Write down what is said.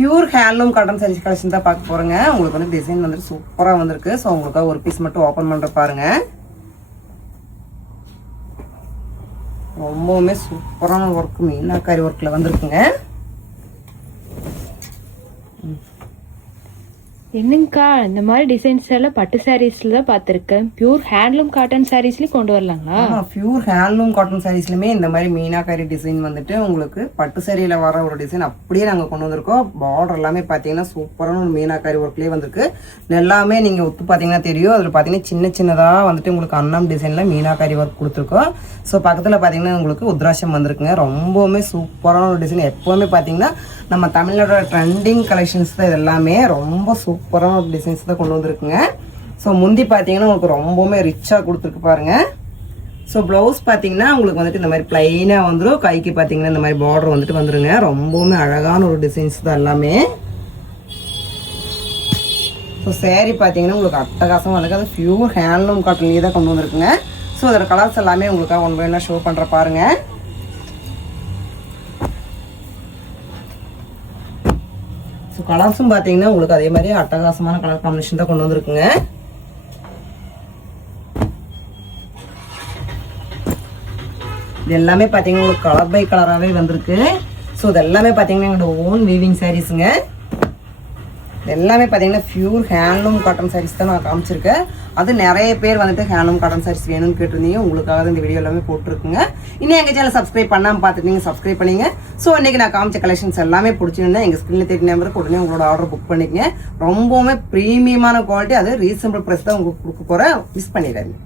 Pure handloom cotton saris collection தான் பார்க்க போகிறேங்க. உங்களுக்கு வந்து டிசைன் வந்துட்டு சூப்பராக வந்திருக்கு. ஸோ உங்களுக்காக ஒரு பீஸ் மட்டும் ஓப்பன் பண்ணுற பாருங்க. ரொம்பவுமே சூப்பரான ஒர்க், மீனாக்காரி ஒர்க்கில் வந்திருக்குங்க. என்னங்கக்கா, இந்த மாதிரி டிசைன்ஸ் எல்லாம் பட்டு சாரீஸ்ல தான் பார்த்துருக்கேன். பியூர் ஹேண்ட்லூம் காட்டன் சாரீஸ்லயும் கொண்டு வரலாங்களா? பியூர் ஹேண்ட்லூம் காட்டன் சாரீஸ்லையுமே இந்த மாதிரி மீனாக்காரி டிசைன் வந்துட்டு உங்களுக்கு பட்டு சாரியில் வர ஒரு டிசைன் அப்படியே நாங்கள் கொண்டு வந்திருக்கோம். பார்டர் எல்லாமே பார்த்தீங்கன்னா சூப்பரான ஒரு மீனாக்காரி ஒர்க்லேயே வந்திருக்கு. எல்லாமே நீங்கள் ஒத்து பார்த்தீங்கன்னா தெரியும். அதில் பார்த்தீங்கன்னா சின்ன சின்னதாக வந்துட்டு உங்களுக்கு அன்னம் டிசைனில் மீனாக்காரி ஒர்க் கொடுத்துருக்கோம். ஸோ பக்கத்தில் பார்த்தீங்கன்னா உங்களுக்கு உத்ராட்சம் வந்திருக்குங்க. ரொம்பவுமே சூப்பரான ஒரு டிசைன். எப்போவுமே பார்த்தீங்கன்னா நம்ம தமிழோட ட்ரெண்டிங் கலெக்ஷன்ஸ் தான் இது எல்லாமே. ரொம்ப சூப்பரான ஒரு டிசைன்ஸ் தான் கொண்டு வந்திருக்குங்க. ஸோ முந்தி பார்த்தீங்கன்னா உங்களுக்கு ரொம்பவுமே ரிச்சாக கொடுத்துருக்கு பாருங்க. ஸோ ப்ளவுஸ் பார்த்தீங்கன்னா உங்களுக்கு வந்துட்டு இந்த மாதிரி பிளைனாக வந்துடும். கைக்கு பார்த்தீங்கன்னா இந்த மாதிரி பார்டர் வந்துட்டு வந்துருங்க. ரொம்பவுமே அழகான ஒரு டிசைன்ஸ் தான் எல்லாமே. ஸோ சேரீ பார்த்தீங்கன்னா உங்களுக்கு அட்டகாசமாக வந்துருக்கு. அது பியூர் ஹேண்ட்லூம் காட்டன்லேயே தான் கொண்டு வந்திருக்குங்க. ஸோ அதோட கலர்ஸ் எல்லாமே உங்களுக்காக ஒன் பை ஒன்னா ஷோ பண்ணுற பாருங்க. ஸோ கலர்ஸும் பார்த்தீங்கன்னா உங்களுக்கு அதே மாதிரி அட்டகாசமான கலர் காம்பினேஷன் தான் கொண்டு வந்திருக்குங்க. இது எல்லாமே பார்த்தீங்கன்னா உங்களுக்கு கலர் பை கலராகவே வந்திருக்கு. ஸோ இது எல்லாமே பார்த்தீங்கன்னா எங்களோட ஓன் வீவிங் சாரீஸுங்க. இது எல்லாமே பார்த்தீங்கன்னா பியூர் ஹேண்ட்லூம் காட்டன் சாரீஸ் தான் நான் காமிச்சிருக்கேன். அது நிறைய பேர் வந்துட்டு ஹேண்ட்லூம் காட்டன் சாரீஸ் வேணும்னு கேட்டிருந்தீங்க. உங்களுக்காக தான் இந்த வீடியோ எல்லாமே போட்டிருக்குங்க. இன்னும் எங்கள் சேனல் சப்ஸ்கிரைப் பண்ணாமல் பார்த்துட்டீங்க, சப்ஸ்கிரைப் பண்ணிங்க. ஸோ இன்றைக்கி நான் காமிச்ச கலெக்ஷன்ஸ் எல்லாமே பிடிச்சிருந்தேன். எங்கள் ஸ்க்ரீனில் தெரிய நம்பருக்கு உடனே உங்களோட ஆர்டர் புக் பண்ணிக்கங்க. ரொம்பவுமே ப்ரீமியமான குவாலிட்டி, அது ரீசனபிள் ப்ரைஸ் தான் உங்களுக்கு கொடுக்க போகிறேன். மிஸ் பண்ணிடாதீங்க.